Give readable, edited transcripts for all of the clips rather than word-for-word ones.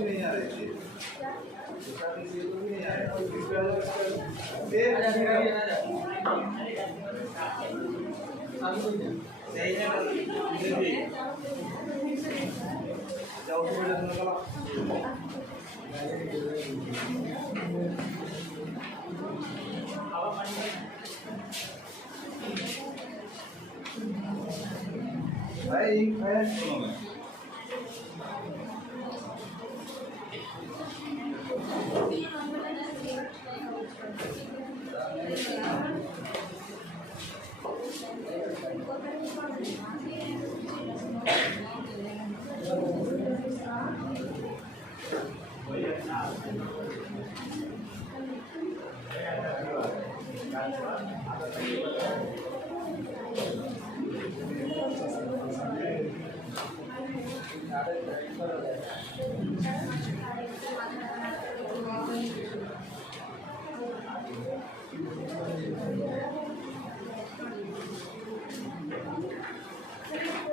नहीं आ रही थी भाई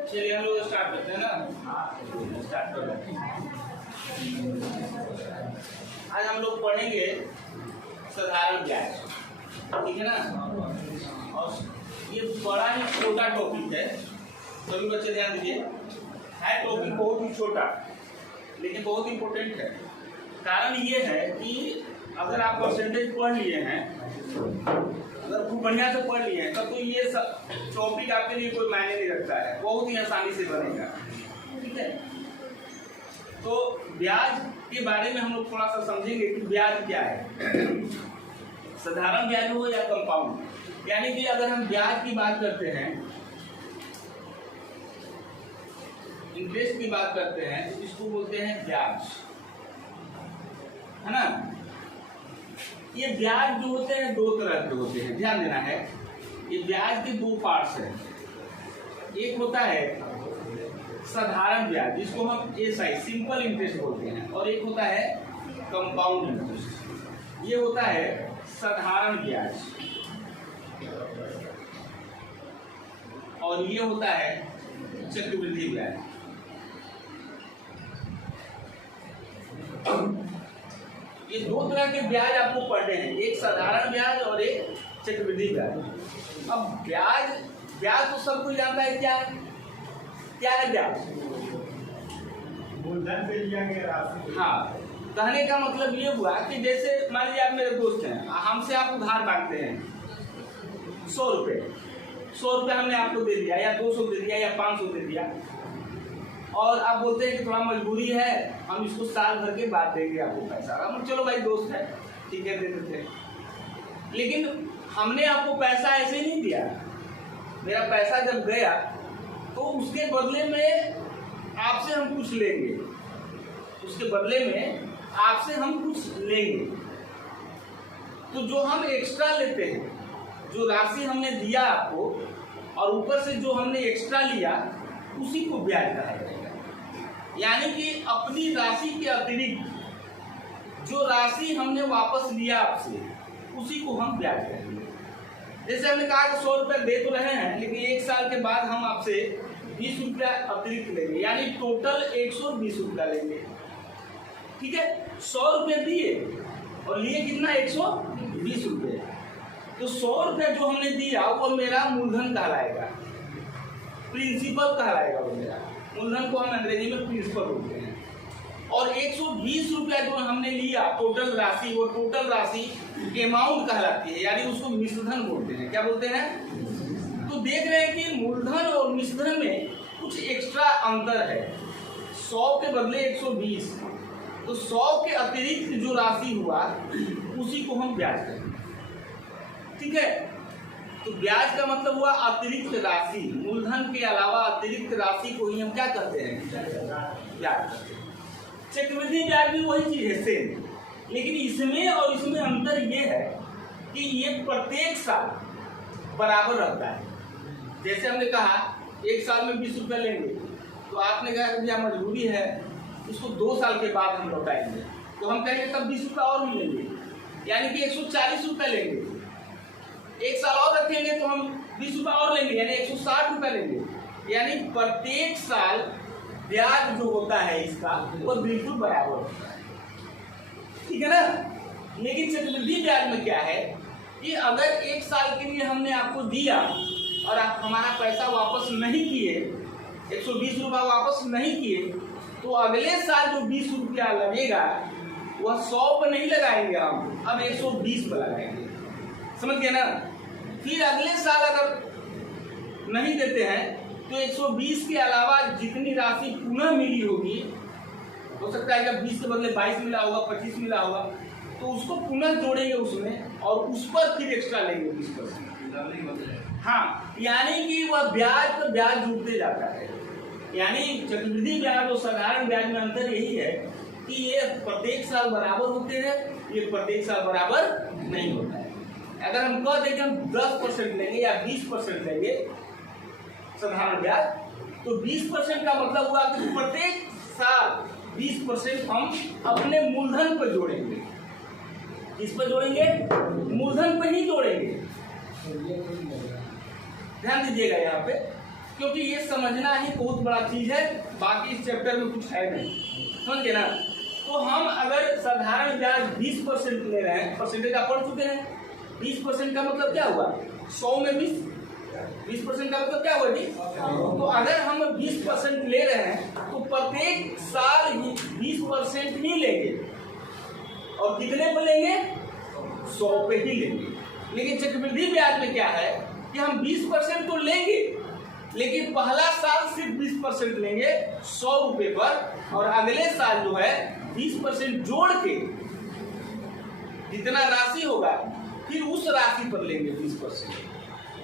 चलिए हम लोग स्टार्ट करते हैं ना। स्टार्ट कर रहे हैं। आज हम लोग पढ़ेंगे साधारण ब्याज, ठीक है ना। और ये बड़ा ही छोटा टॉपिक है, सभी बच्चे ध्यान दीजिए। है टॉपिक बहुत ही छोटा लेकिन बहुत इंपॉर्टेंट है। कारण ये है कि अगर आप परसेंटेज पढ़ लिए हैं, अगर खूब बढ़िया से पढ़ लिए हैं तब तो ये टॉपिक आपके लिए कोई मायने नहीं रखता है, बहुत ही आसानी से बनेगा, ठीक है। तो ब्याज के बारे में हम लोग थोड़ा सा समझेंगे कि ब्याज क्या है। साधारण ब्याज हो या कंपाउंड, यानी कि अगर हम ब्याज की बात करते हैं, इंटरेस्ट की बात करते हैं, तो इसको बोलते हैं ब्याज, है ना। ये ब्याज जो होते हैं दो तरह के होते हैं, ध्यान देना है। ये ब्याज के दो पार्ट्स हैं। एक होता है साधारण ब्याज जिसको हम एसआई सिंपल इंटरेस्ट बोलते हैं, और एक होता है कंपाउंड इंटरेस्ट। ये होता है साधारण ब्याज और ये होता है चक्रवृद्धि ब्याज। ये दो तरह के ब्याज आपको पढ़ने हैं, एक साधारण ब्याज और एक चक्रवृद्धि ब्याज। अब ब्याज तो सब कोई जानता है, क्या है ब्याज? मूलधन पे लिया गया राशि। हाँ, कहने का मतलब ये हुआ कि जैसे मान लीजिए आप मेरे दोस्त हैं, हमसे आप उधार मांगते हैं 100 रुपये। 100 रुपये हमने आपको दे दिया, या 200 दे दिया, या 500 दे दिया, और आप बोलते हैं कि थोड़ा मजबूरी है, हम इसको साल भर के बाद देंगे आपको पैसा। हम चलो भाई दोस्त है, ठीक है, दे देते हैं। लेकिन हमने आपको पैसा ऐसे ही नहीं दिया। मेरा पैसा जब गया तो उसके बदले में आपसे हम कुछ लेंगे, उसके बदले में आपसे हम कुछ लेंगे। तो जो हम एक्स्ट्रा लेते हैं, जो राशि हमने दिया आपको और ऊपर से जो हमने एक्स्ट्रा लिया, उसी को ब्याज कहा जाएगा। यानी कि अपनी राशि के अतिरिक्त जो राशि हमने वापस लिया आपसे, उसी को हम ब्याज कहेंगे। जैसे हमने कहा कि 100 रुपये दे तो रहे हैं, लेकिन 1 साल के बाद हम आपसे 20 रुपया अतिरिक्त लेंगे, यानी टोटल 120 रुपया लेंगे, ठीक है। 100 रुपये दिए और लिए कितना? 120 रुपये। तो 100 रुपये जो हमने दिया वो मेरा मूलधन कहलाएगा, प्रिंसिपल कहलाएगा वो मेरा। मूलधन को हम अंग्रेजी में प्रिंसिपल बोलते हैं। और 120 रुपया जो हमने लिया टोटल राशि, वो टोटल राशि अमाउंट कहलाती है, यानी उसको मिश्रधन बोलते हैं। क्या बोलते हैं? तो देख रहे हैं कि मूलधन और मिश्रधन में कुछ एक्स्ट्रा अंतर है। 100 के बदले 120, तो 100 के अतिरिक्त जो राशि हुआ उसी को हम ब्याज कहेंगे, ठीक है। तो ब्याज का मतलब हुआ अतिरिक्त राशि, मूलधन के अलावा अतिरिक्त राशि को ही हम क्या करते हैं? ब्याज करते हैं। चक्रवृद्धि ब्याज भी वही चीज है, सेम, लेकिन इसमें और इसमें अंतर ये है कि ये प्रत्येक साल बराबर रहता है। जैसे हमने कहा 1 साल में 20 रुपये लेंगे, तो आपने कहा कि भैया मजबूरी है, उसको 2 साल के बाद हम लौटाएंगे, तो हम कहेंगे तब 20 रुपये और भी लेंगे, यानी कि 140 रुपये लेंगे। 1 साल और रखेंगे तो हम 20 रुपये और लेंगे, यानी 160 रुपये लेंगे। यानी प्रत्येक साल ब्याज जो होता है इसका वो बिल्कुल बराबर होता है, ठीक है ना। लेकिन चक्रवृद्धि ब्याज में क्या है कि अगर एक साल के लिए हमने आपको दिया और आप हमारा पैसा वापस नहीं किए, 120 रुपया वापस नहीं किए, तो अगले साल जो 20 रुपया लगेगा वह 100 पर नहीं लगाएंगे हम, अब 120 पर लगाएंगे, समझ गए ना। फिर अगले साल अगर नहीं देते हैं तो 120 के अलावा जितनी राशि पुनः मिली होगी, हो सकता है कि 20 के बदले 22 मिला होगा, 25 मिला होगा, तो उसको पुनः जोड़ेंगे उसमें और उस पर फिर एक्स्ट्रा लेंगे 20%। हाँ, यानी कि वह ब्याज पर ब्याज जुड़ते जाता है। यानी चक्रवृद्धि ब्याज और साधारण ब्याज में अंतर यही है कि ये प्रत्येक साल बराबर होते हैं, ये प्रत्येक साल बराबर नहीं होता है। अगर हम कह दें कि हम 10% लेंगे या 20% लेंगे साधारण ब्याज, तो 20% का मतलब हुआ कि प्रत्येक साल 20% हम अपने मूलधन पर जोड़ेंगे। किस पर जोड़ेंगे? मूलधन पर ही जोड़ेंगे। ध्यान दीजिएगा यहाँ पे, क्योंकि ये समझना ही बहुत बड़ा चीज है, बाकी इस चैप्टर में कुछ है नहीं, समझ गए ना। तो हम अगर साधारण ब्याज 20% ले रहे हैं, परसेंटेज आप पढ़ चुके हैं, 20% का मतलब क्या हुआ? 100 में 20% का मतलब क्या हुआ जी? तो अगर हम 20% ले रहे हैं तो प्रत्येक साल 20% ही लेंगे, और कितने पे लेंगे? 100 पे ही लेंगे। लेकिन चक्रवृद्धि ब्याज में क्या है कि हम 20% तो लेंगे, लेकिन पहला साल सिर्फ 20% लेंगे 100 रुपए पर, और अगले साल जो है 20% जोड़ के जितना राशि होगा फिर उस राशि पर लेंगे 20%।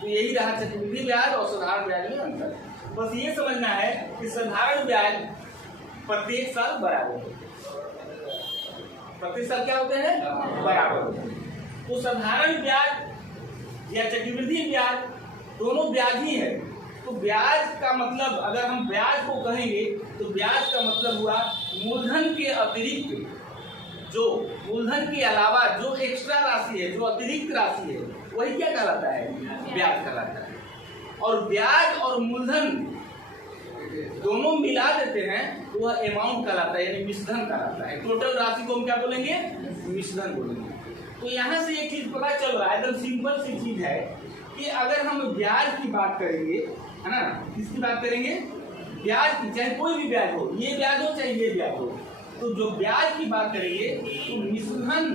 तो यही रहा चक्रवृद्धि ब्याज और साधारण ब्याज में अंतर। बस ये समझना है कि साधारण ब्याज प्रत्येक साल बराबर होते हैं, प्रत्येक साल क्या होते हैं? बराबर होते हैं। तो साधारण ब्याज या चक्रवृद्धि ब्याज दोनों ब्याज ही है। तो ब्याज का मतलब, अगर हम ब्याज को कहेंगे तो ब्याज का मतलब हुआ मूलधन के अतिरिक्त, जो मूलधन के अलावा जो एक्स्ट्रा राशि है, जो अतिरिक्त राशि है, वही क्या कहलाता है? ब्याज कहलाता है। और ब्याज और मूलधन दोनों मिला देते हैं तो वह अमाउंट कहलाता है, यानी मिश्रधन कहलाता है। टोटल राशि को हम क्या बोलेंगे? मिश्रधन बोलेंगे। तो यहाँ से एक चीज पता चल रहा है, एकदम सिंपल सी चीज है कि अगर हम ब्याज की बात करेंगे, है ना, किसकी बात करेंगे? ब्याज की, चाहे कोई भी ब्याज हो, ये ब्याज हो चाहे ये ब्याज हो, तो जो ब्याज की बात करेंगे तो मिश्रधन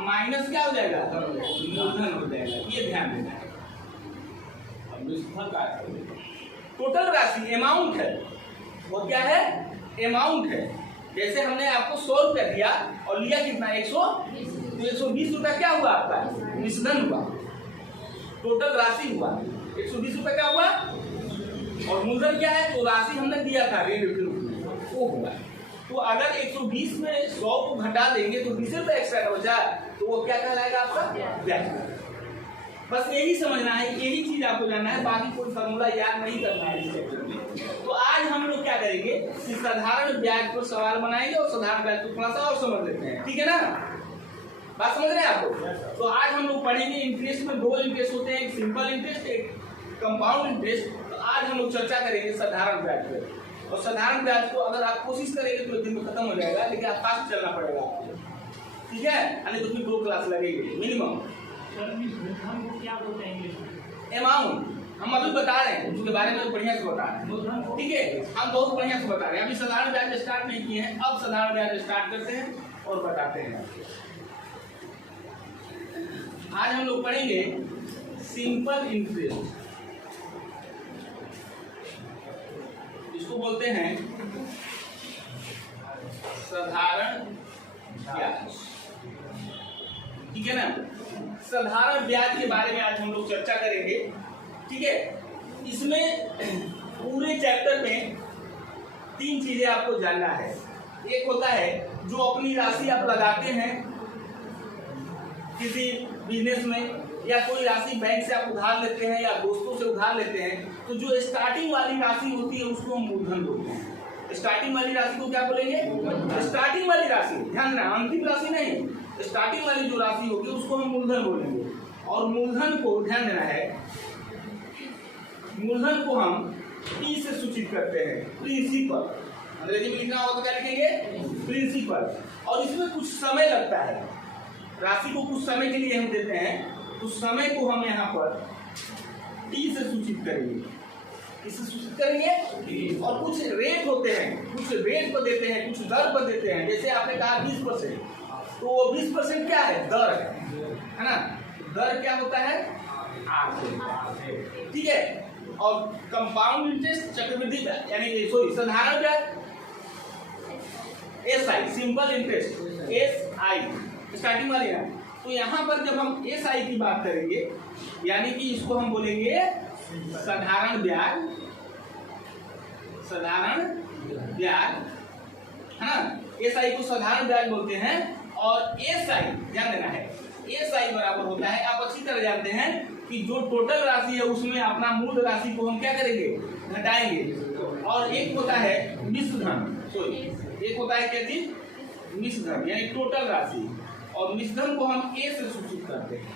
माइनस क्या हो जाएगा? मूलधन हो जाएगा। ये ध्यान देना है। मिश्रधन का टोटल राशि अमाउंट है, वो क्या है? अमाउंट है। जैसे हमने आपको 100 रुपया दिया और लिया कितना? 100, तो 120 रुपया क्या हुआ आपका? मिश्रधन हुआ, टोटल राशि हुआ 120 रुपया क्या हुआ, और मूलधन क्या है? तो राशि हमने दिया था वो हुआ। तो अगर 120 में 100 को घटा देंगे तो 20 रुपये एक्स्ट्रा बचा, तो वो क्या कहलाएगा? आपका ब्याज। बस यही समझना है, यही चीज आपको जानना है, बाकी कोई फॉर्मूला याद नहीं करना है इस चैप्टर में। तो आज हम लोग क्या करेंगे कि साधारण ब्याज पर सवाल बनाएंगे और साधारण ब्याज को थोड़ा सा और समझ लेते हैं, ठीक है ना? बात समझ रहे हैं आप लोग? तो आज हम लोग पढ़ेंगे इंटरेस्ट में 2 इंटरेस्ट होते हैं, एक सिंपल इंटरेस्ट, एक कंपाउंड इंटरेस्ट। तो आज हम लोग चर्चा करेंगे साधारण ब्याज पर। और साधारण ब्याज को अगर आप कोशिश करेंगे तो दिन में खत्म हो जाएगा, लेकिन आप फास्ट चलना पड़ेगा आपको, ठीक है? यानी उसमें 2 क्लास लगेगी मिनिमम। क्या बोलते हैं इंग्लिश में? अमाउंट हम अभी बता रहे हैं, उसके बारे में बढ़िया से बता रहे हैं, ठीक है? हम बहुत बढ़िया से बता रहे हैं। अभी साधारण ब्याज स्टार्ट नहीं किए हैं, अब साधारण ब्याज स्टार्ट करते हैं और बताते हैं। आज हम लोग पढ़ेंगे सिंपल इंटरेस्ट, इसको बोलते हैं साधारण ब्याज, ठीक है ना? साधारण ब्याज के बारे में आज हम लोग चर्चा करेंगे, ठीक है? इसमें पूरे चैप्टर में 3 चीजें आपको जानना है। एक होता है जो अपनी राशि आप लगाते हैं किसी बिजनेस में, या कोई राशि बैंक से आप उधार लेते हैं या दोस्तों से उधार लेते हैं, तो जो स्टार्टिंग वाली राशि होती है उसको हम मूलधन बोलते हैं। स्टार्टिंग वाली राशि को क्या बोलेंगे? स्टार्टिंग वाली राशि, ध्यान रखना, अंतिम राशि नहीं, स्टार्टिंग वाली जो राशि होगी उसको हम मूलधन बोलेंगे। और मूलधन को ध्यान देना है, मूलधन को हम P से सूचित करते हैं, प्रिंसिपल। अंग्रेजी में लिखना होगा तो क्या लिखेंगे? प्रिंसिपल। और इसमें कुछ समय लगता है, राशि को कुछ समय के लिए हम देते हैं, उस समय को हम यहाँ पर T से सूचित करेंगे। इससे सूचित करेंगे। और कुछ रेट होते हैं, कुछ रेट पर देते हैं, कुछ दर पर देते हैं। जैसे आपने कहा 20%, तो वो 20% क्या है? दर है ना। दर क्या होता है? 8%। ठीक है। और कंपाउंड इंटरेस्ट, चक्रवृद्धि ब्याज, यानी सॉरी साधारण ब्याज, SI, simple interest, SI starting वाली है। तो यहाँ पर जब हम SI की बात करेंगे, यानी कि इसको हम बोलेंगे साधारण ब्याज, साधारण ब्याज है ना। SI को साधारण ब्याज बोलते हैं। और SI ध्यान देना है, SI बराबर होता है, आप अच्छी तरह जानते हैं कि जो टोटल राशि है उसमें अपना मूल राशि को हम क्या करेंगे? घटाएंगे। और एक होता है मिश्र धन, सॉरी एक होता है क्या चीज? मिश्र धन, यानी टोटल राशि। और मिश्र धन को हम A से सूचित करते हैं।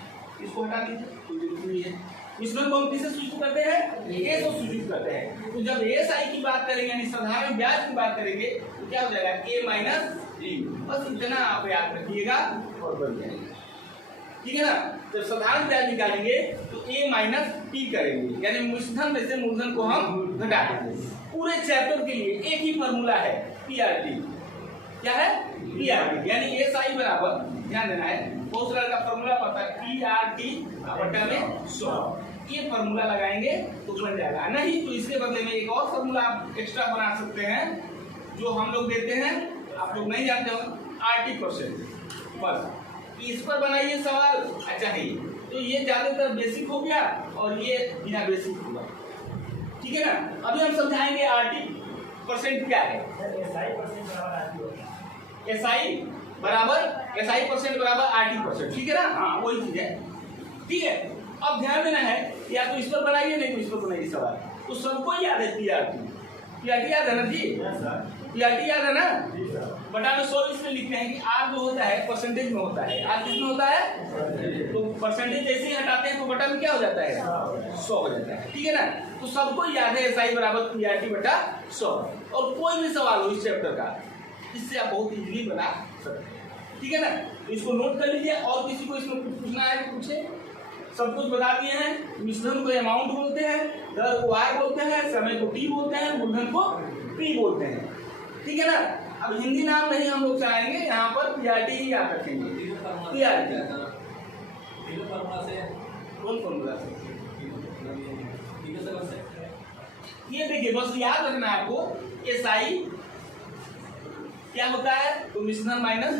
इसको हटा दीजिए, कोई जरूरत नहीं है। मिश्र धन को हम किससे सूचित करते हैं? A से सूचित करते हैं। तो जब SI की बात करेंगे, यानी साधारण ब्याज की बात करेंगे, तो क्या हो जाएगा? A minus D। बस इतना आप याद रखिएगा और बन जाएगा। ठीक है ना। जब साधारण ब्याज निकालेंगे तो A माइनस T करेंगे, यानी मिश्र धन में से मूलधन को हम घटा देंगे। पूरे चैप्टर के लिए एक ही फॉर्मूला है, PRT। क्या है? PRT, यानी SI बराबर, ध्यान देना है, बहुत सारा का फॉर्मूला पता है, PRT बटा में 100। ये फॉर्मूला लगाएंगे तो बन जाएगा। नहीं तो इसके बदले में एक और फॉर्मूला आप एक्स्ट्रा बना सकते हैं, जो हम लोग देते हैं, आप लोग नहीं जानते हो, RT%। बस इस पर बनाइए सवाल। अच्छा है, तो ये ज्यादातर बेसिक हो गया और ये बिना बेसिक होगा। ठीक है ना। अभी हम समझाएंगे RT% क्या है। SI% बराबर RT%। ठीक है ना। हाँ वही चीज है। ठीक है। अब ध्यान देना है, या तो इस पर बनाइए, नहीं तो इस पर बनाइए सवाल। तो सबको याद है PRT याद है ना जी? PRT याद है ना? बटा में 100 इसलिए लिखते हैं कि R जो होता है परसेंटेज में होता है। R किसमें होता है? तो परसेंटेज जैसे ही हटाते हैं तो बटा में क्या हो जाता है? 100 हो जाता है। ठीक है ना। तो सबको याद है SI बराबर PRT बटा 100। और कोई भी सवाल हो इस चैप्टर का, इससे आप बहुत इजीली बना सकते हैं। ठीक है ना। तो इसको नोट कर लीजिए। और किसी को इसमें कुछ पूछना है तो पूछे। सब कुछ बता दिए हैं। मिश्रण को अमाउंट बोलते हैं, दर को R बोलते हैं, समय को T बोलते हैं, मूलधन को P बोलते हैं। ठीक है ना। अब हिंदी नाम नहीं हम लोग चाहेंगे, यहाँ पर PRT ही याद रखेंगे। PRT कौन फॉर्मूला से? ये देखिए, बस याद रखना है आपको, SI क्या होता है? तो मिश्रण माइनस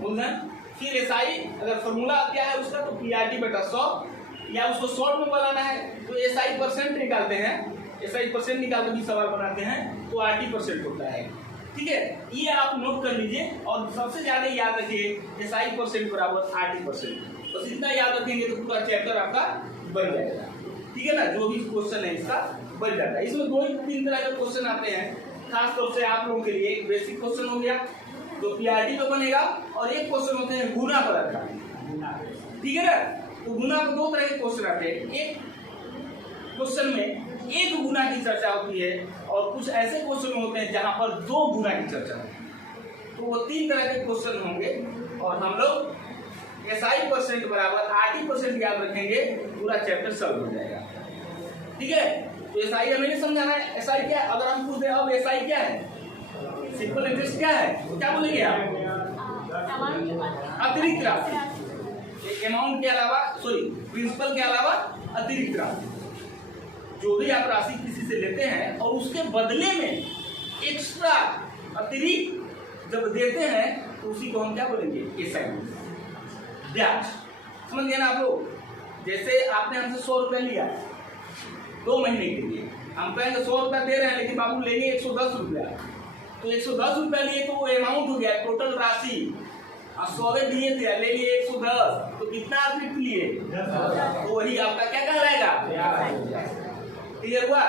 मूलधन। फिर SI अगर फॉर्मूला क्या है उसका, तो PRT बटा 100, या उसको शॉर्ट में बनाना है तो SI% निकालते हैं। SI% निकाल कर भी सवाल बनाते हैं तो RT% होता है। ठीक है। ये आप नोट कर लीजिए। और सबसे ज्यादा याद रखिए SI% बराबर RT%। बस इतना याद रखेंगे तो पूरा चैप्टर आपका बन जाएगा। ठीक है ना। जो भी क्वेश्चन है इसका बन जाता है। इसमें 2-3 तरह के क्वेश्चन आते हैं, खास तौर से आप लोगों के लिए। एक बेसिक क्वेश्चन हो गया तो PRT पे बनेगा, और एक क्वेश्चन होते हैं गुना परत का। ठीक है ना। तो गुना पर 2 तरह के क्वेश्चन आते हैं। एक क्वेश्चन में एक गुना की चर्चा होती है, और कुछ ऐसे क्वेश्चन होते हैं जहां पर 2 गुना की चर्चा होती है। तो वो 3 तरह के क्वेश्चन होंगे, और हम लोग SI% बराबर RT% याद रखेंगे, पूरा चैप्टर सॉल्व हो जाएगा। ठीक है। तो SI हमें नहीं समझाना है। SI क्या है? अगर हम पूछते हैं अब SI क्या है, सिंपल इंटरेस्ट क्या है, तो क्या बोलेंगे आप? अतिरिक्त राशि। अमाउंट के अलावा, सॉरी प्रिंसिपल के अलावा अतिरिक्त राशि। जो भी आप राशि किसी से लेते हैं और उसके बदले में एक्स्ट्रा अतिरिक्त जब देते हैं तो उसी को हम क्या बोलेंगे? SI ब्याज। समझ गए ना आप लोग। जैसे आपने हमसे 100 रुपया लिया 2 महीने के लिए, हम कहेंगे 100 रुपया दे रहे हैं, लेकिन बाबू लेंगे 110 रुपया। तो 110 रुपया लिए तो वो अमाउंट हो गया, टोटल राशि। 100 दिए थे, ले लिए 110, तो कितना अतिरिक्त लिए? तो वही आपका क्या कहलाएगा? क्लियर हुआ?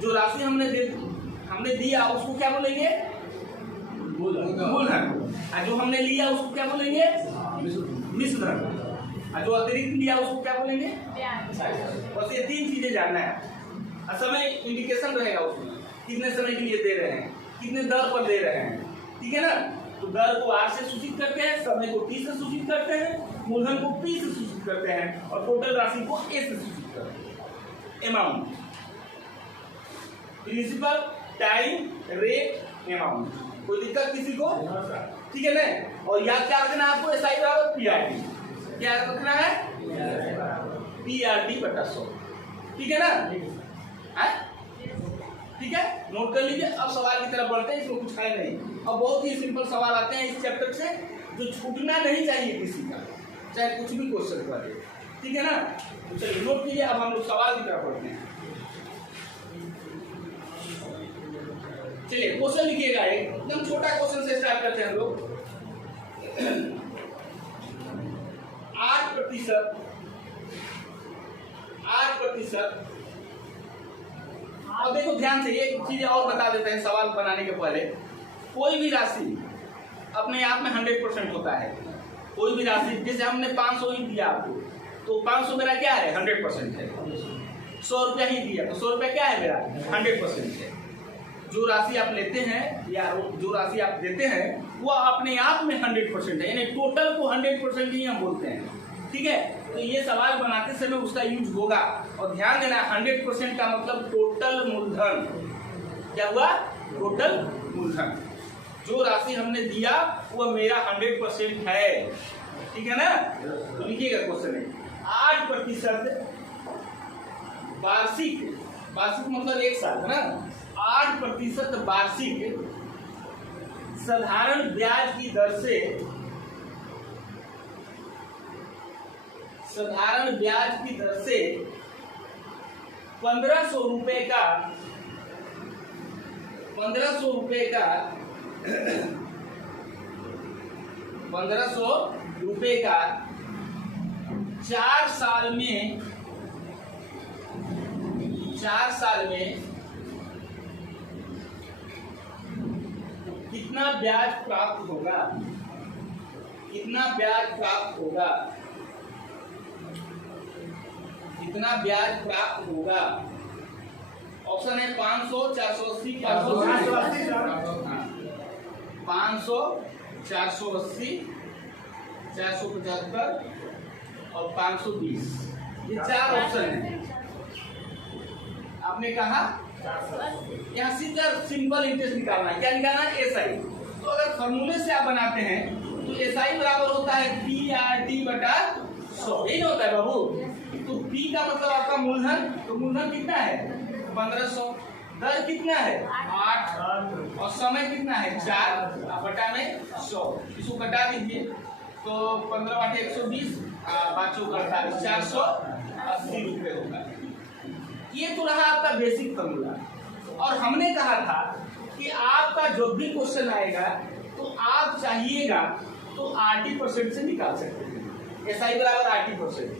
जो राशि हमने दिया उसको क्या बोलेंगे? मूलधन। और जो हमने लिया उसको क्या बोलेंगे? मिश्र धन। और जो अतिरिक्त लिया उसको क्या बोलेंगे? बस ये 3 चीजें जानना है। समय इंडिकेशन रहेगा उसमें, कितने समय के लिए दे रहे हैं, कितने दर पर दे रहे हैं, ठीक है ना। तो दर को R से सूचित करते हैं, समय को T से सूचित करते हैं, मूलधन को P से सूचित करते हैं और टोटल राशि को A से सूचित करते हैं। Amount, principal, time, rate, amount. कोई दिक्कत किसी को? ठीक है ना। और याद क्या रखना है आपको, SI बराबर PRT। क्या रखना है? PRT बटा 100। ठीक है ना? ठीक है, नोट कर लीजिए। अब सवाल की तरफ बढ़ते हैं, इसमें कुछ है नहीं। अब बहुत ही सिंपल सवाल आते हैं इस चैप्टर से, जो छूटना नहीं चाहिए किसी का, चाहे कुछ भी क्वेश्चन करे। ठीक है ना। तो चलिए नोट कीजिए। अब हम लोग सवाल की तरफ बढ़ते हैं। चलिए क्वेश्चन लिखिएगा, एकदम छोटा क्वेश्चन से स्टार्ट करते हैं हम लोग। 8%, 8%। अब देखो ध्यान से, एक चीज और बता देते हैं सवाल बनाने के पहले। कोई भी राशि अपने आप में 100% होता है। कोई भी राशि, जैसे हमने 500 ही दिया आपको, तो 500 मेरा क्या है? 100% है। 100 रुपया ही दिया तो 100 रुपया क्या है मेरा? 100% है। जो राशि आप लेते हैं या जो राशि आप देते हैं वो अपने आप में 100% है, यानी टोटल को 100% ही हम बोलते हैं। ठीक है, तो ये सवाल बनाते समय उसका यूज होगा। और ध्यान देना, 100% का मतलब टोटल मूलधन। क्या हुआ? टोटल मूलधन। जो राशि हमने दिया वो मेरा 100% है। ठीक है ना। तो लिखिएगा क्वेश्चन में 8% वार्षिक, वार्षिक मतलब एक साल है ना। 8% वार्षिक साधारण ब्याज की दर से, साधारण ब्याज की दर से 1500 रुपए का, 1500 रुपए का 1500 रुपए का 4 साल में, 4 साल में कितना ब्याज प्राप्त होगा? कितना ब्याज प्राप्त होगा? कितना ब्याज प्राप्त होगा? ऑप्शन है 500, 480, 500, 480, 475 और 520। ये 4 ऑप्शन है। आपने कहा यहाँ सीधा सिंपल इंटरेस्ट निकालना है। क्या निकालना है? SI। तो अगर फॉर्मूले से आप बनाते हैं तो SI बराबर होता है PRT बटा 100। यही होता है बाबू। तो P का मतलब आपका मूलधन, तो मूलधन कितना है? 1500। दर कितना है? 8। और समय कितना है? 4 बटा में 100। इसको घटा दीजिए तो 15 बटे 120, 5 48, 480 रुपये होगा। ये तो रहा आपका बेसिक फॉर्मूला। और हमने कहा था कि आपका जो भी क्वेश्चन आएगा तो आप चाहिएगा तो 80% से निकाल सकते हैं। SI बराबर 80%।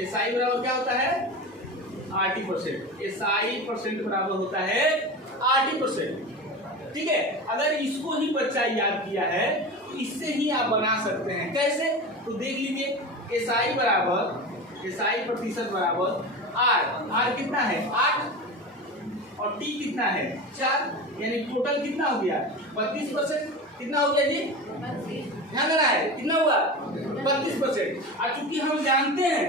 SI बराबर क्या होता है? 80%। SI परसेंट बराबर होता है 80%। ठीक है, अगर इसको ही बच्चा याद किया है तो इससे ही आप बना सकते हैं। कैसे? तो देख लीजिए, SI बराबर, SI प्रतिशत बराबर R कितना है? 8 और T कितना है? 4, यानी टोटल कितना हो गया? 32%। कितना हो गया जी? ध्यान देना है, कितना हुआ? 32%। और चूंकि हम जानते हैं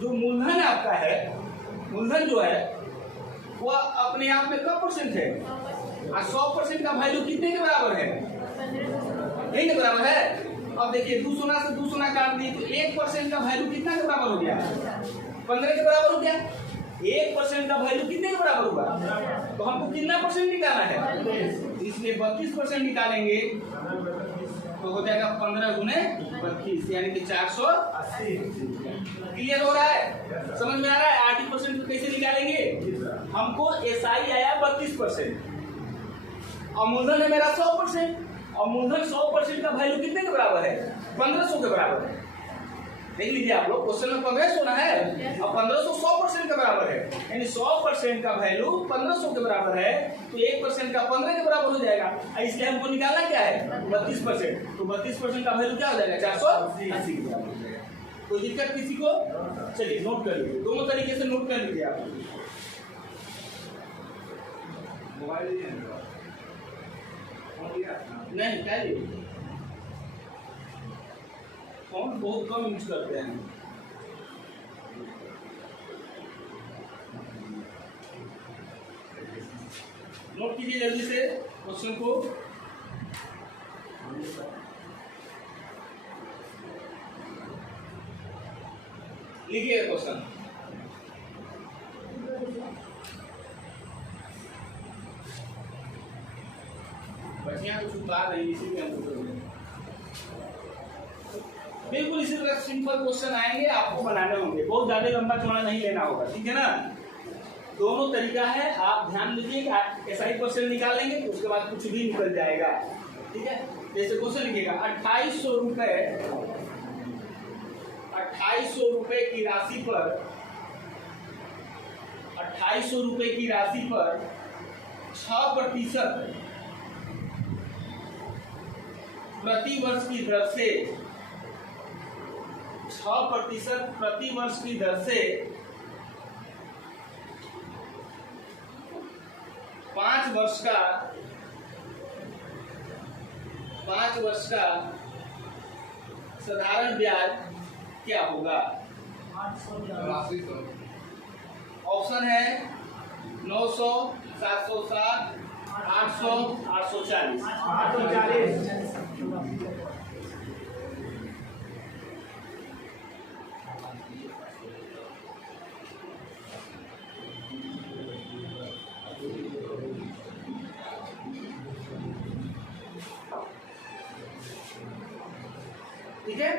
जो मूलधन आपका है, मूलधन जो है वो अपने आप में कब परसेंट है? और 100% का वैल्यू कितने के बराबर है? यही के बराबर है। अब देखिए 2 सोना से 2 सोना काट दी तो 1% का वैल्यू कितना के बराबर हो गया? 15 के बराबर हो गया। 1% का वैल्यू कितने के बराबर हुआ? तो हमको कितना परसेंट निकालना है? इसलिए 32% निकालेंगे तो हो जाएगा 15 गुने 32, यानी कि 480। क्लियर हो रहा है? समझ में आ रहा है? 80% कैसे निकालेंगे? हमको SI आया 32% और मूलधन है मेरा 100%। और मूलधन 100% का वैल्यू कितने के बराबर है? 1500 के बराबर है। देख लीजिए आप लोग, क्वेश्चन में 1500 ना है और 1500 100% के बराबर है, यानी 100% का वैल्यू 1500 के बराबर है तो 1% का 15 के बराबर हो जाएगा। इसलिए हमको निकालना क्या है? 32%। तो 32% का वैल्यू क्या हो जाएगा? 480 के बराबर हो जाएगा। कोई दिक्कत किसी को? चलिए नोट कर लीजिए, दोनों तरीके से नोट कर लीजिए आप। नहीं क्या जी, फोन बहुत कम यूज करते हैं। नोट कीजिए जल्दी से क्वेश्चन को। लिखिए क्वेश्चन। बढ़िया कुछ बात है, इसीलिए हम बिल्कुल इसी तरह सिंपल क्वेश्चन आएंगे, आपको बनाने होंगे, बहुत ज्यादा लंबा चौड़ा नहीं लेना होगा, ठीक है ना। दोनों तरीका है, आप ध्यान दीजिए कि ऐसा ही क्वेश्चन निकालेंगे तो उसके बाद कुछ भी निकल जाएगा, ठीक है। जैसे क्वेश्चन लिखिएगा 2800 रुपए की राशि पर 2800 रुपए की राशि पर 6% प्रति वर्ष की दर से 6% प्रति वर्ष की दर से 5 वर्ष का साधारण ब्याज क्या होगा। ऑप्शन है 900, 760, 800, 840। 840। ठीक है,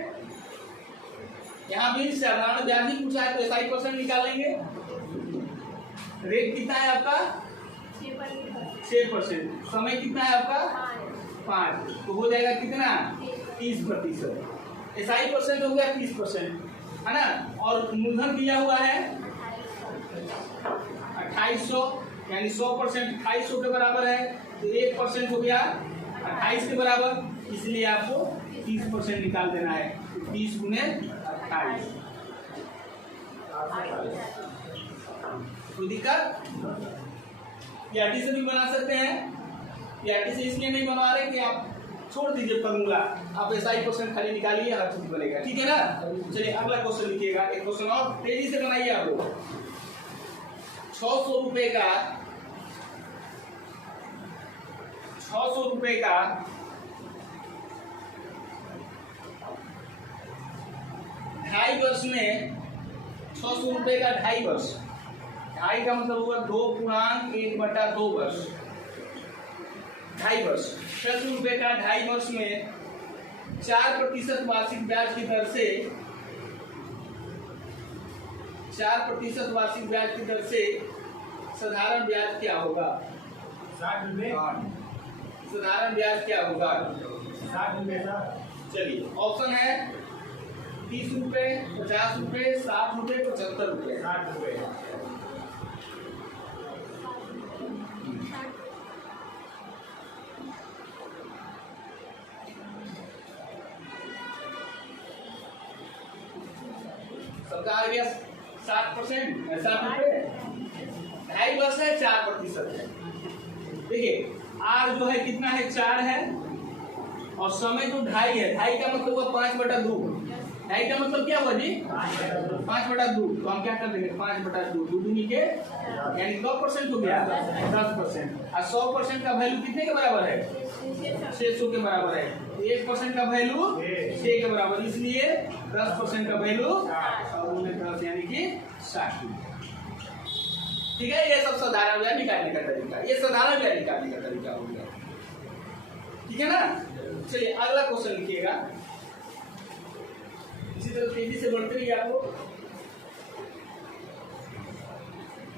यहाँ भी साधारण ब्याज ही पूछा है तो SI परसेंट निकालेंगे। रेट कितना है आपका 6%, समय कितना है आपका 5, तो हो जाएगा कितना 30%। SI परसेंट हो गया 30%, है ना। और मूलधन दिया हुआ है 2800, यानी 100% 2800 के बराबर है, तो 1% हो गया 28 के बराबर, इसलिए आपको 30% निकाल देना है। 30 गुने 28, कोई दिक्कत। PRT से भी बना सकते हैं, PRT से इसलिए नहीं बनवा रहे कि आप छोड़ दीजिए फॉर्मूला, आप SI परसेंट खाली निकालिए, हर चीज बनेगा, ठीक है ना। चलिए अगला क्वेश्चन लिखिएगा, एक क्वेश्चन और तेजी से बनाइए आप लोग। 600 रुपए का 2.5 वर्ष में 600 रुपए का 2.5 वर्ष, 2.5 का मतलब हुआ 2.1/2 वर्ष, 2.5 वर्ष। 600 रुपए का 2.5 वर्ष में 4% वार्षिक ब्याज की दर से 4% वार्षिक ब्याज की दर से साधारण ब्याज क्या होगा। 60 रुपए। साधारण ब्याज क्या होगा 60 रुपए सर। चलिए ऑप्शन है 30 रुपए, 50 रुपए, 60 रुपए, 75 रुपए। 60 रुपए। सबका आ गया 60%, 60 रुपए। 2.5 वर्ष है 4% है। देखिए आर जो है कितना है 4 है, और समय जो 2.5 है, 2.5 का मतलब हुआ 5/2। 2.5 का मतलब क्या हुआ जी 5/2, तो हम क्या कर देंगे 5/2, 2 दूनी के यानी 100% हो गया 10%। और 100% का वैल्यू कितने के बराबर है 600 के बराबर है, 1% का वैल्यू 6 के बराबर, इसलिए 10% का वैल्यू 10 यानी कि 60। ठीक है, ये सब साधारण ब्याज निकालने का तरीका, ये साधारण ब्याज निकालने का तरीका हो गया, ठीक है ना। चलिए अगला क्वेश्चन लिखिएगा, इसी तरह तेजी से बढ़ते रहिए आप लोग।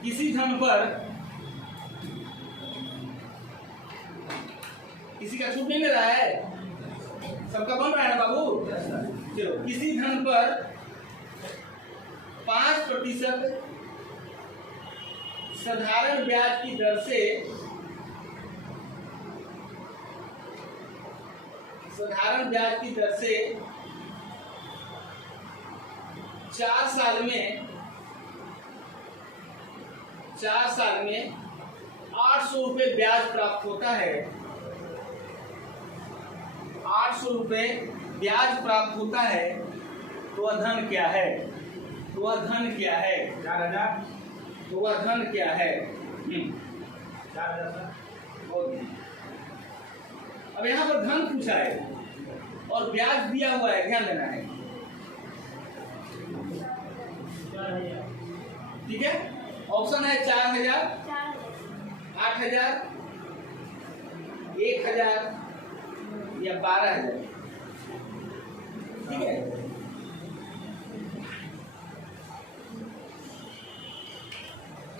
किसी धन पर किसी का छूट नहीं मिल रहा है, सबका बन रहा है ना बाबू। चलो किसी धन पर 5% साधारण ब्याज की दर से 4 साल में 800 रुपये ब्याज प्राप्त होता है, 800 रुपये ब्याज प्राप्त होता है, तो वह धन क्या है? तो वह धन क्या है? 4000। तो वह धन क्या है? 4000 सर। अब यहाँ पर धन पूछा है और ब्याज दिया हुआ है, ध्यान देना है। ठीक है, ऑप्शन है 4000, 8000, 1000 या 12000। ठीक है,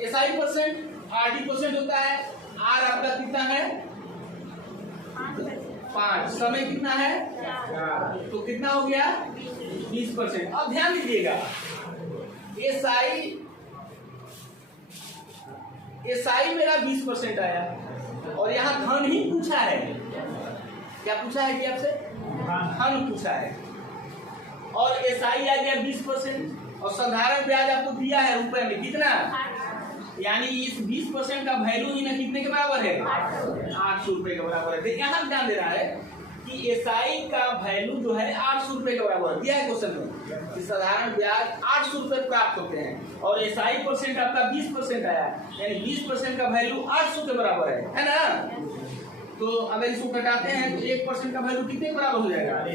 SI परसेंट, RD परसेंट होता है। आर आपका कितना है? 5। समय कितना है? 4। तो कितना हो गया? 20%। अब ध्यान दीजिएगा, SI मेरा 20% आया और यहाँ धन ही पूछा है। क्या पूछा है कि आपसे? धन पूछा है और SI आ गया 20% और साधारण ब्याज आपको दिया है रुपए में कितना, यानी इस 20% का वैल्यू ही ना कितने के बराबर है? 800 रुपए के बराबर है। देखिए यहाँ ध्यान देना है कि SI का वैल्यू जो है 800 रुपए के बराबर दिया है क्वेश्चन में कि साधारण ब्याज 800 रुपए प्राप्त होते हैं और SI परसेंट आपका 20% आया, यानी 20% का वैल्यू 800 के बराबर है ना? तो अगर इसको घटाते हैं तो 1% का वैल्यू कितने के बराबर हो जाएगा?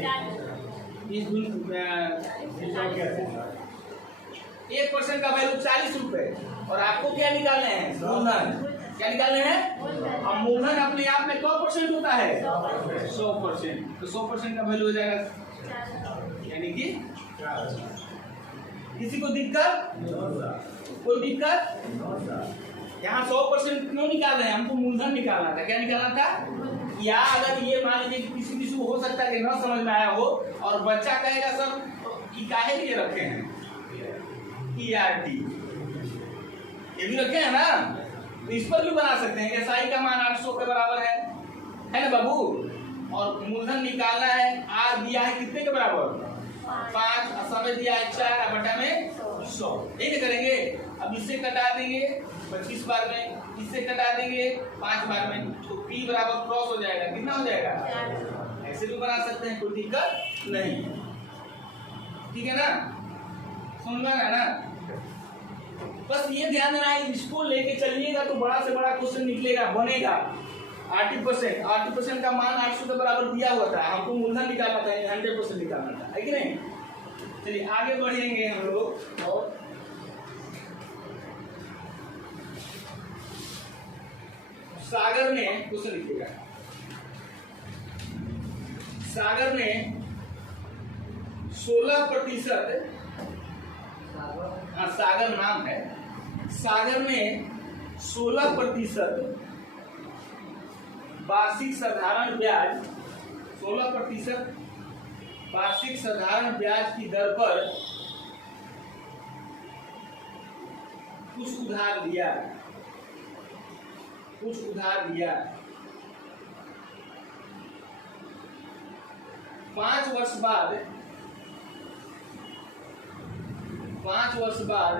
1% का वैल्यू 40 रुपए और आपको क्या निकालने हैं? मूलधन। क्या निकालने हैं? अब मूलधन अपने आप में 100% होता है, 100%। तो 100% का वैल्यू हो जाएगा, यानी कि किसी को दिक्कत? कोई दिक्कत? यहाँ 100% क्यों निकाल रहे हैं? हमको मूलधन निकालना था। क्या निकालना था? या अगर ये मान लीजिए कि किसी को हो सकता है कि न समझ में आया हो और बच्चा कहेगा सर तो काहे लिए रखे हैं ERT, ये भी रखे हैं ना, तो इस पर भी बना सकते हैं। SI का मान 800 के बराबर है ना बाबू, और मूलधन निकालना है। R दिया है कितने के बराबर? 5। समय दिया है 4 बटा में 100। यही करेंगे। अब इससे कटा देंगे 25 बार में, इससे कटा देंगे 5 बार में, तो P बराबर क्रॉस हो जाएगा। कितना हो जाएगा? ऐसे भी बना सकते हैं, कोई दिक्कत नहीं। ठीक है ना, समझ में आया ना? बस ये ध्यान देना है, इसको लेके चलिएगा तो बड़ा से बड़ा क्वेश्चन निकलेगा, बनेगा। 80% का मान 800 के बराबर दिया हुआ था, हमको मूलधन निकालना था, 100% निकालना था, है कि नहीं? चलिए आगे बढ़ेंगे हम लोग। और सागर ने क्वेश्चन लिखिएगा, सागर ने 16%, सागर नाम है, सागर ने 16% वार्षिक साधारण ब्याज, 16% वार्षिक साधारण ब्याज की दर पर कुछ उधार लिया, कुछ उधार लिया। 5 वर्ष बाद, 5 वर्ष बाद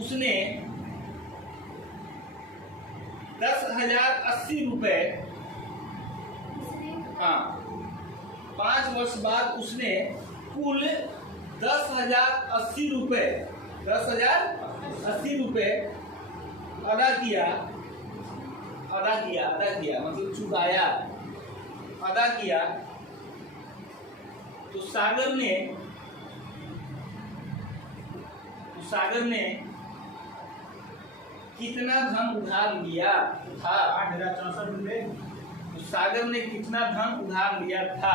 उसने 10,080 रुपए, हाँ 5 वर्ष बाद उसने कुल 10,080 रुपए, 10,080 रुपए अदा किया, अदा किया, अदा किया मतलब चुकाया, अदा किया। तो सागर ने कितना धन उधार लिया था? 8,064 रुपए। तो सागर ने कितना धन उधार लिया था?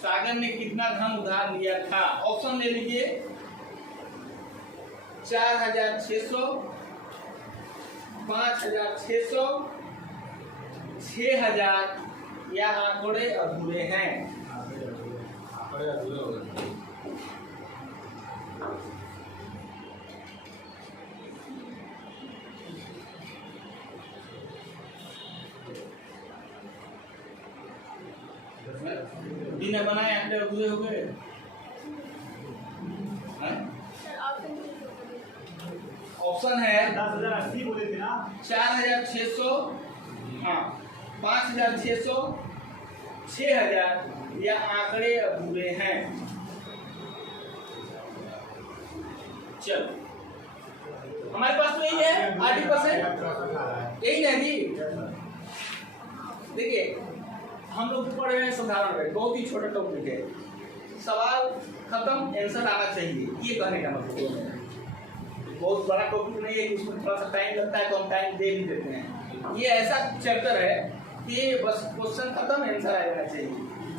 सागर ने कितना धन उधार लिया था? ऑप्शन ले लीजिए, 4,600, 5,600, 6,000 या आंकड़े अधूरे हैं। बिना बनाए आंकड़े अधूरे हो गए हैं? ऑप्शन है 10,080 बोले थे ना। 4,600, हाँ 5,600, 6,000 या आंकड़े अधूरे हैं। चलो हमारे पास तो यही है 80%, यही है जी। देखिए हम लोग पढ़ रहे हैं साधारण में, बहुत ही छोटा टॉपिक है, सवाल खत्म आंसर आना चाहिए, ये कहने का मतलब है। बहुत बड़ा टॉपिक नहीं है कि उसमें थोड़ा सा टाइम लगता है तो हम टाइम दे भी देते हैं। ये ऐसा चैप्टर है कि बस क्वेश्चन खत्म आंसर आ जाना चाहिए,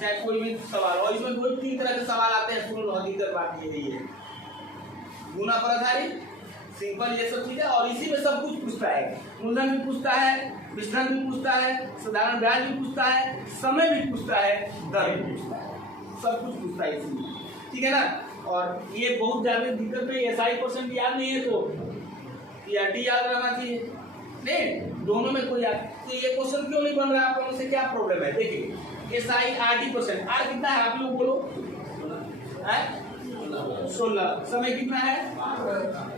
चाहे कोई भी सवाल। और इसमें कोई 3 तरह के सवाल आते हैं, सुन लो हकीकत बात ये है, गुना पर आधारित, सिंपल, ये सब चीजें। और इसी में सब कुछ पूछता है, मूलधन भी पूछता है, विचलन भी पूछता है, साधारण ब्याज भी पूछता है, समय भी पूछता है, दर भी पूछता है, सब कुछ पूछता है इसमें, ठीक है ना। और ये बहुत ज्यादा दिक्कत में SI परसेंट याद नहीं है तो PRT याद रहना चाहिए, नहीं दोनों में कोई याद। तो ये क्वेश्चन क्यों नहीं बन रहा है, आप लोगों से क्या प्रॉब्लम है? देखिए SI RT परसेंट, आर कितना है आप लोग बोलो, 16, समय कितना है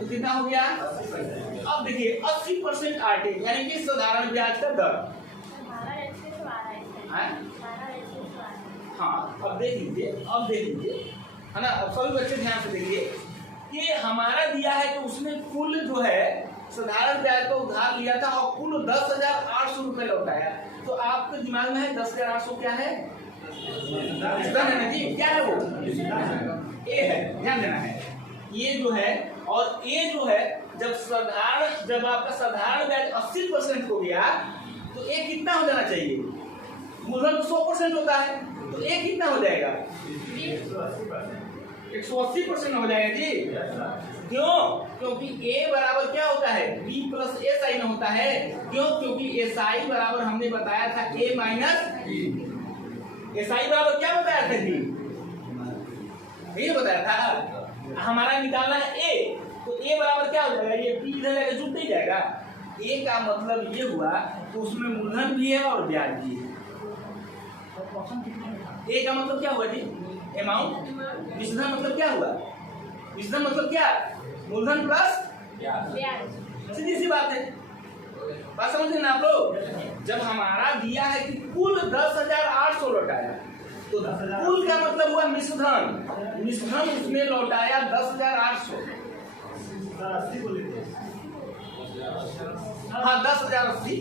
तो कितना हो गया। अब देखिए 80% RT यानी कि साधारण ब्याज का दर। हाँ अब देख लीजिए है ना। अब सभी बच्चे ध्यान से देखिए कि हमारा दिया है कि उसने कुल जो है साधारण ब्याज का उधार लिया था और कुल 10,800 रुपए लौटाया। तो आपके दिमाग में है 10,800 क्या है, है ना जी, क्या है वो ए है, ध्यान देना है। ये जो है और ये जो है, जब आपका साधारण ब्याज 80% हो गया तो ए कितना हो जाना चाहिए, मूलधन 100% होता है तो ए कितना हो जाएगा, 180% हो जाएगा जी। क्यों? क्योंकि ए बराबर क्या होता है, बी प्लस ए साइन होता है। क्यों? क्योंकि एसआई बराबर हमने बताया था ए माइनस बी। एसआई बराबर क्या बताया था जी, ये बताया था। हमारा निकालना है ए, तो ए बराबर क्या हो जाएगा, ये बी इधर जाकर जुड़ नहीं जाएगा। ए का मतलब ये हुआ तो उसमें मूलधन भी है और ब्याज भी है। ए का मतलब क्या हुआ जी, अमाउंट। विचलन मतलब क्या हुआ, विचलन मतलब क्या, मूलधन प्लस ब्याज। सीधी सी बात है, बात समझ ना आप लोग। जब हमारा दिया है कि कुल 10,800 लौटाया तो कुल का मतलब हुआ मिश्रधन, मिश्रधन उसने लौटाया 10,800। हाँ 10,080,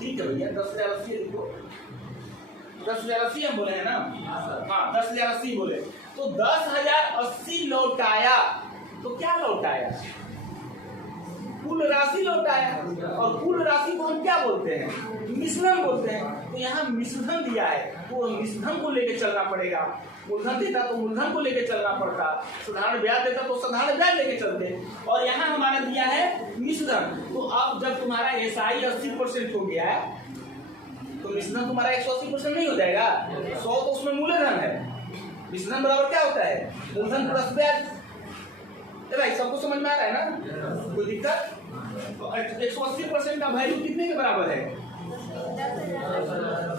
ठीक है भैया 10,080 लिखो, 10,080 हम बोले हैं ना, हाँ 10,080 बोले तो 10,080 लौटाया। तो क्या लौटाया, कुल राशि लौटाया। और कुल राशि को हम क्या बोलते हैं, मिश्रण बोलते हैं। तो यहाँ मिश्रण दिया है तो मिश्रण को लेके चलना पड़ेगा। मूलधन देता तो मूलधन को लेके चलना पड़ता, साधारण ब्याज देता तो साधारण ब्याज लेके चलते। और यहाँ हमारा दिया है मिश्रण। तो अब जब तुम्हारा एसआई 80% हो गया है तो मिश्रण तुम्हारा 180% नहीं हो जाएगा, 100 तो उसमें मूलधन है। मिश्रण बराबर क्या होता है, मूलधन प्लस ब्याज। भाई सबको समझ में आ रहा है ना, कोई दिक्कत? 180% का वैल्यू कितने के बराबर है,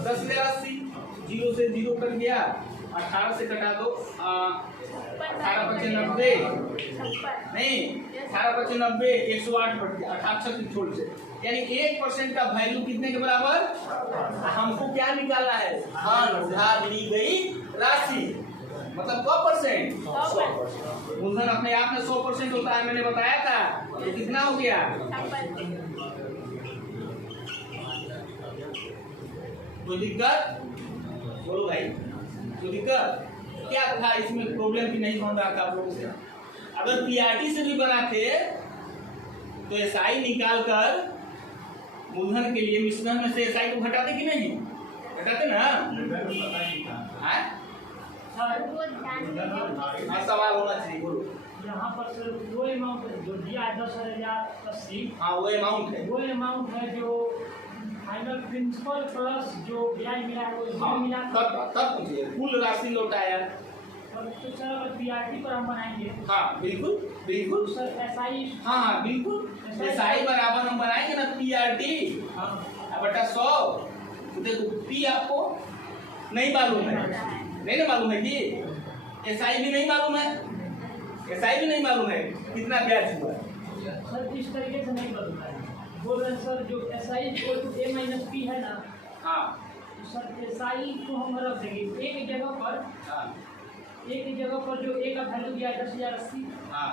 10,080। 0 से 0 कट गया, 18 से कटा दो, 18 × 5 = 90, नहीं 18 × 5 = 90, 108 कट गया, 18 छोड़ से, यानी 1% का वैल्यू कितने के बराबर। हमको क्या निकालना है, धन उधार ली गई राशि, मतलब 100%। मूलधन अपने आप में 100% होता है, मैंने बताया था। ये कितना हो गया, कोई दिक्कत बोलो भाई, कोई दिक्कत क्या था इसमें, प्रॉब्लम भी नहीं समझ रहा था आप लोगों से। अगर पीआरटी से भी बनाते तो एसआई निकाल कर मूलधन के लिए मिश्रण में से एसआई को घटाते कि नहीं, घटाते ना। सवाल होना चाहिए, बोलो। यहाँ पर सर वो अमाउंट जो दिया है 10,080, हाँ वो अमाउंट है, वो अमाउंट है जो फाइनल प्रिंसिपल प्लस जो ब्याज मिला है वो हाँ, मिला तब पूछिए कुल राशि लौटाया। तो सर अगर पीआरटी पर हम बनाएंगे, हाँ बिल्कुल बिल्कुल सर एसआई, हाँ बिल्कुल एसआई बराबर हम बनाएंगे ना पीआरटी बटा 100। तो देखो पी आपको नहीं मालूम है, नहीं ना मालूम है कि एसआई भी नहीं मालूम है, एसआई भी नहीं मालूम है कितना ब्याज हुआ, सर इस तरीके से नहीं बदलता है, बोल रहे हैं सर जो SI equal to A minus P है ना, हाँ तो सर SI को हम रख देंगे एक जगह पर, हाँ एक जगह पर जो A का वैल्यू दिया है 10,080, हाँ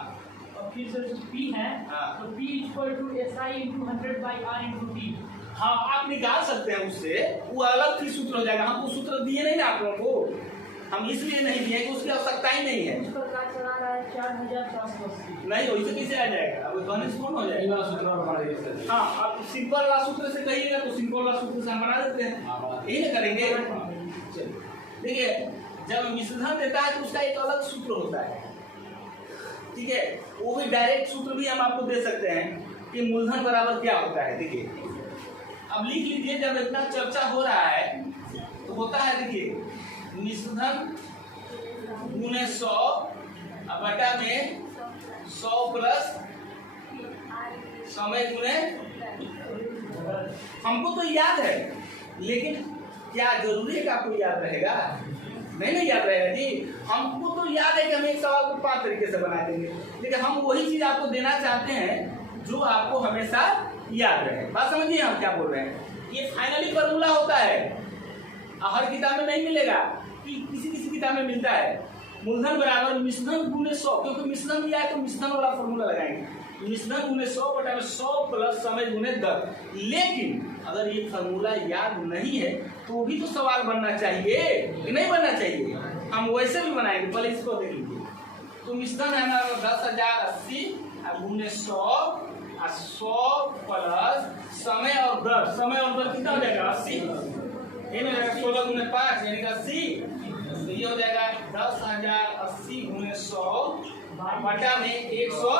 और फिर सर P है, हाँ। तो P equal to SI into 100/R into T। हाँ, आप निकाल सकते हैं उससे, वो अलग ही सूत्र हो जाएगा। हम वो सूत्र दिए नहीं ना आप लोगों को, हम इसलिए नहीं दिए कि उसकी आवश्यकता ही नहीं है। उस पर क्या चला रहा है 4,480। नहीं वैसे कैसे आ जाएगा, अब गणित कौन हो जाएगा। हाँ, आप सिंपल वाला सूत्र से कहिएगा तो सिंपल वाला सूत्र से हम बना देते हैं, यही ना करेंगे। देखिए, जब मिश्रधन देता है तो उसका एक अलग सूत्र होता है, ठीक है। वो भी डायरेक्ट सूत्र भी हम आपको दे सकते हैं कि मूलधन बराबर क्या होता है। देखिए, अब लिख लीजिए, जब इतना चर्चा हो रहा है तो होता है, देखिए, मिश्रधन गुने 100 बटा में 100 प्लस समय गुने। हमको तो याद है, लेकिन क्या जरूरी है कि आपको याद रहेगा? नहीं याद रहेगा जी। हमको तो याद है कि हम एक सवाल को 5 तरीके से बना देंगे, लेकिन हम वही चीज आपको देना चाहते हैं जो आपको हमेशा याद रहे। बात समझिए हम क्या बोल रहे हैं। ये फाइनली फॉर्मूला होता है, हर किताब में नहीं मिलेगा, कि किसी किसी किताब में मिलता है। मूलधन बराबर मिश्रधन गुने 100, क्योंकि मिश्रधन दिया है तो मिश्रधन वाला फॉर्मूला लगाएंगे। मिश्रधन गुने 100 बटा में 100 प्लस समय गुने 10। लेकिन अगर ये फॉर्मूला याद नहीं है तो भी तो सवाल बनना चाहिए कि नहीं बनना चाहिए। हम वैसे भी बनाएंगे, पहले इसको देख लीजिए। तो मिश्रधन है हमारा 10,080 गुने 100 प्लस समय और 10। समय और 10 कितना हो जाएगा? 80। 16 गुने 5 यानी कि 80। तो ये हो जाएगा 10,080 गुने 100 बटा में 100।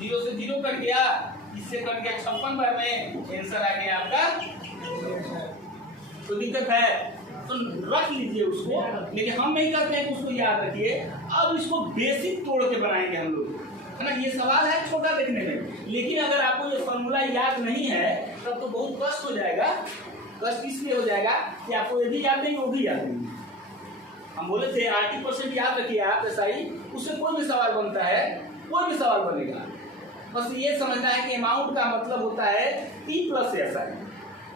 0 से 0 कट गया, इससे कट गया 56 बार में, आंसर आ गया आपका। तो दिक्कत है तो रख लीजिए उसको, लेकिन हम नहीं कहते हैं कि उसको याद रखिए। अब इसको बेसिक तोड़ के बनाएंगे हम लोग, है ना। ये सवाल है छोटा देखने में, लेकिन अगर आपको ये फॉर्मूला याद नहीं है तब तो बहुत कष्ट हो जाएगा। कष्ट इसलिए हो जाएगा कि आपको ये भी याद नहीं, वो भी याद नहीं। हम बोले थे 80% याद रखिए आप, ऐसा ही उससे कोई भी सवाल बनता है, कोई भी सवाल बनेगा। बस ये समझना है कि अमाउंट का मतलब होता है T प्लस SI,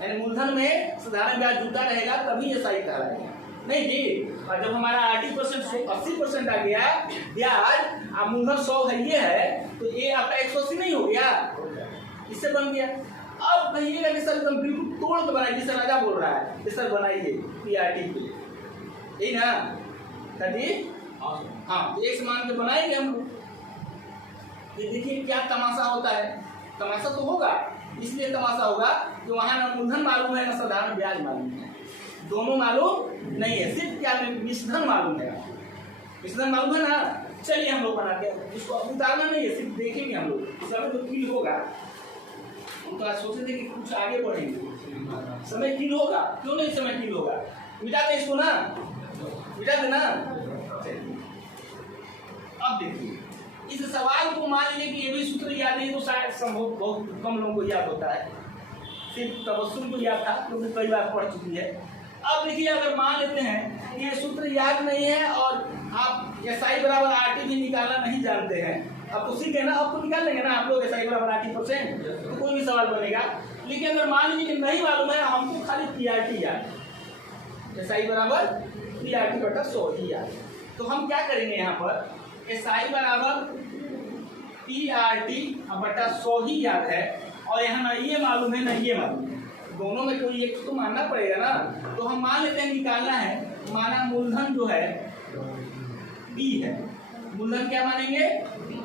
यानी मूलधन में साधारण ब्याज जुटा रहेगा तभी SI कहलाएगा। नहीं जी, और जब हमारा 80% 80% आ गया ब्याज, अब मूलधन 100 है, ये है तो ये आपका 180 नहीं हो गया, इससे बन गया। अब कहिएगा कि सर एकदम बिल्कुल तोड़ के बनाइए, जैसे राजा बोल रहा है कि सर बनाइए PRT के लिए, यही ना कभी। हाँ, तो एक समान के बनाएंगे हम लोग। देखिए क्या तमाशा होता है। तमाशा तो होगा, इसलिए तमाशा होगा कि वहां ना मूलधन मालूम है ना साधारण ब्याज मालूम है, दोनों मालूम नहीं है, सिर्फ क्या मिश्रधन मालूम है। मिश्रधन मालूम है ना, चलिए हम लोग बनाते हैं। इसको उतारना नहीं है, सिर्फ देखेंगे हम लोग, समय तो फील होगा। हम तो आज सोचे थे कि कुछ आगे बढ़ेंगे, समय फील होगा, क्यों नहीं समय फील होगा। मिटा दे इसको ना, मिटा देना। अब देखिए, इस सवाल को मान लीजिए कि ये भी सूत्र याद नहीं तो शायद संभव बहुत कम लोगों को याद होता है, सिर्फ तबस्सुम को याद था क्योंकि कई बार पढ़ चुकी है। अब देखिए, अगर मान लेते हैं कि ये सूत्र याद नहीं है और आप SI बराबर RT भी निकालना नहीं जानते हैं, अब तो सीखे ना, अब तो निकाल लेंगे ना आप लोग SI बराबर RT%, तो कोई भी सवाल बनेगा। लेकिन अगर मान लीजिए कि नहीं मालूम है, हमको खाली PRT याद, SI बराबर PRT बटा 100 ही याद, तो हम क्या करेंगे यहाँ पर, SI बराबर PRT बटा 100 ही याद है, और यहाँ ना ये मालूम है ना ये मालूम है, दोनों में कोई एक तो मानना पड़ेगा ना। तो हम मान लेते हैं निकालना है, माना मूलधन जो है P है, मूलधन क्या मानेंगे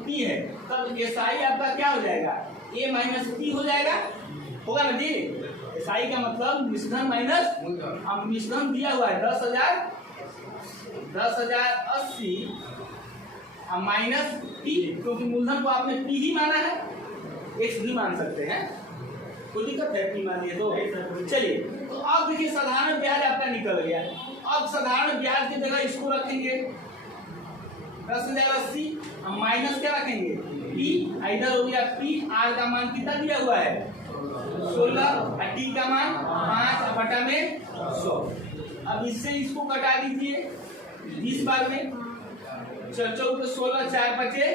P है, तब SI आपका क्या हो जाएगा, A माइनस P हो जाएगा, होगा ना जी। SI का मतलब मिश्रधन माइनस, अब मिश्रधन दिया हुआ है 10,080 माइनस P, क्योंकि मूलधन को आपने P ही माना है, X भी मान सकते हैं, कोई दिक्कत है P मान लिए तो। चलिए, तो अब देखिए साधारण ब्याज आपका निकल गया। अब साधारण ब्याज की जगह इसको रखेंगे 10,080, हम माइनस क्या रखेंगे P, इधर हो गया P, R का मान कितना दिया हुआ है 16, T का मान 5 बटा में 100। अब इससे इसको कटा दीजिए 20 बार में, चलो 16 4 बचे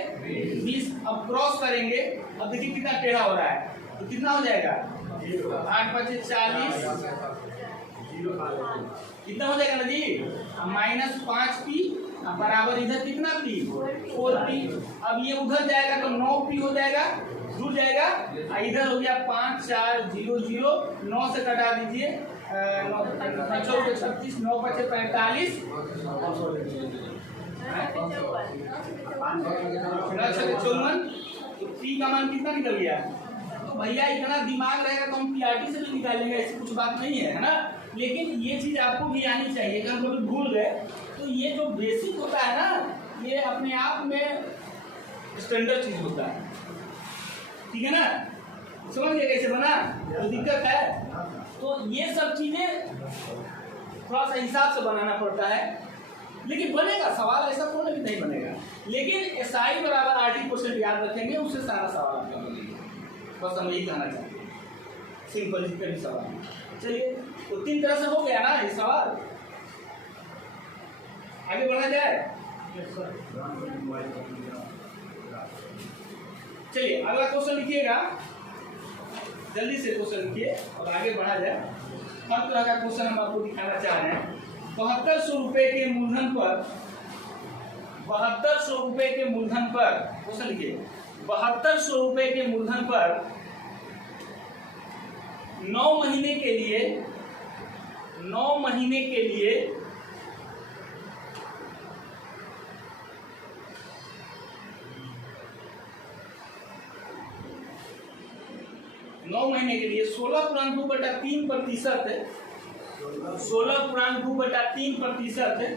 20। अब क्रॉस करेंगे, अब देखिए कितना टेढ़ा हो रहा है, तो कितना हो जाएगा 8 बचे 40, कितना हो जाएगा ना जी -5p बराबर इधर कितना p 4p। अब ये उधर जाएगा तो 9p हो जाएगा, जुड़ जाएगा। इधर हो गया 5 4 0 0, 9 से कटा दीजिए 9 36, 9 बचे 45, 54। तो p का मान कितना निकल गया? तो भैया इतना दिमाग रहेगा तो हम पीआरटी से भी निकालेंगे, ऐसी कुछ बात नहीं है ना। लेकिन ये चीज आपको भी आनी चाहिए, अगर हम कभी भूल गए तो ये जो बेसिक होता है ना, ये अपने आप में स्टैंडर्ड चीज होता है, ठीक है ना। समझ गए कैसे बना? तो दिक्कत है, तो ये सब चीजें थोड़ा सा हिसाब से बनाना पड़ता है, लेकिन बनेगा सवाल, ऐसा थोड़ा भी नहीं बनेगा। लेकिन SI बराबर RT% याद रखेंगे, उससे सारा सवाल आपका बनेगा। बस हम यही कहना चाहते हैं, सिंपल जितना भी सवाल। चलिए, तो 3 तरह से हो गया ना ये सवाल, आगे बढ़ा जाए। चलिए अगला क्वेश्चन लिखिएगा, जल्दी से क्वेश्चन लिखिए और आगे बढ़ा जाए। हर तरह का क्वेश्चन हम आपको दिखाना चाह रहे हैं। 7200 रुपए के मूलधन पर, 7200 रुपए के मूलधन पर क्वेश्चन लिखिए, 7200 रुपए के मूलधन पर 9 महीने के लिए 9 महीने के लिए 9 महीने के लिए 16.2/3% 16.2/3%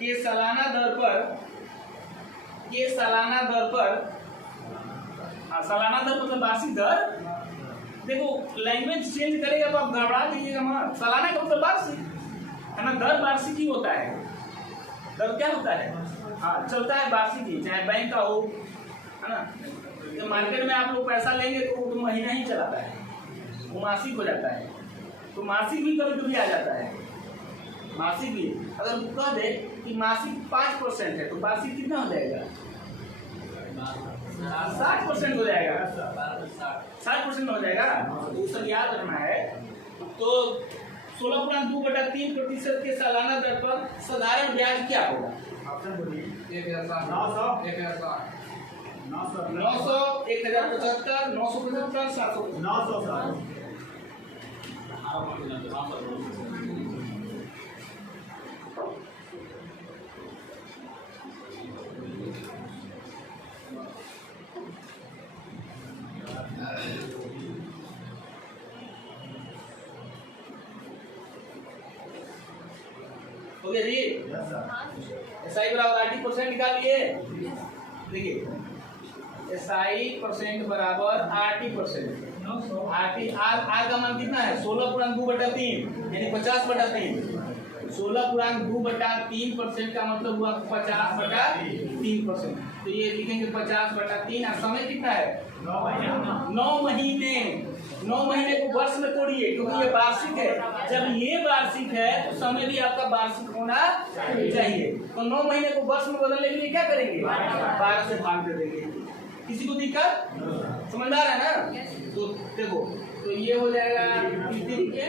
के सालाना दर पर सालाना दर मतलब वार्षिक दर। देखो लैंग्वेज चेंज करेगा तो आप घबरा दीजिएगा मत। सालाना का मतलब वार्षिक है ना, दर वार्षिक ही होता है। दर क्या होता है? हाँ, चलता है वार्षिक ही, चाहे बैंक का हो, है ना। तो मार्केट में आप लोग पैसा लेंगे तो वो महीना ही चलाता है, वो मासिक हो जाता है। तो मासिक भी कभी कभी आ जाता है, मासिक भी। अगर कह दे कि मासिक 5% है तो वार्षिक कितना हो जाएगा? 60% हो जाएगा, 60% हो जाएगा। तो सब याद रखना है। तो 16.2/3% के सालाना दर पर साधारण ब्याज क्या होगा? 900, 1075, 975, 700, 900। हो गया जी? SI बराबर RT% निकालिए। देखिए SI % बराबर RT%। R का मान कितना है? 16.2/3 यानी 50/3। 16.2/3% का मतलब हुआ 50/3%। तो ये लिखेंगे 50/3। और समय कितना है? 9 महीने। 9 महीने को वर्ष में तोड़िए क्योंकि ये वार्षिक है। जब ये वार्षिक है तो समय भी आपका वार्षिक होना चाहिए। तो 9 महीने को वर्ष में बदलने के लिए क्या करेंगे? 12 से भाग दे देंगे। किसी को दिक्कत? समझदार है ना? तो देखो, तो ये हो जाएगा 3 के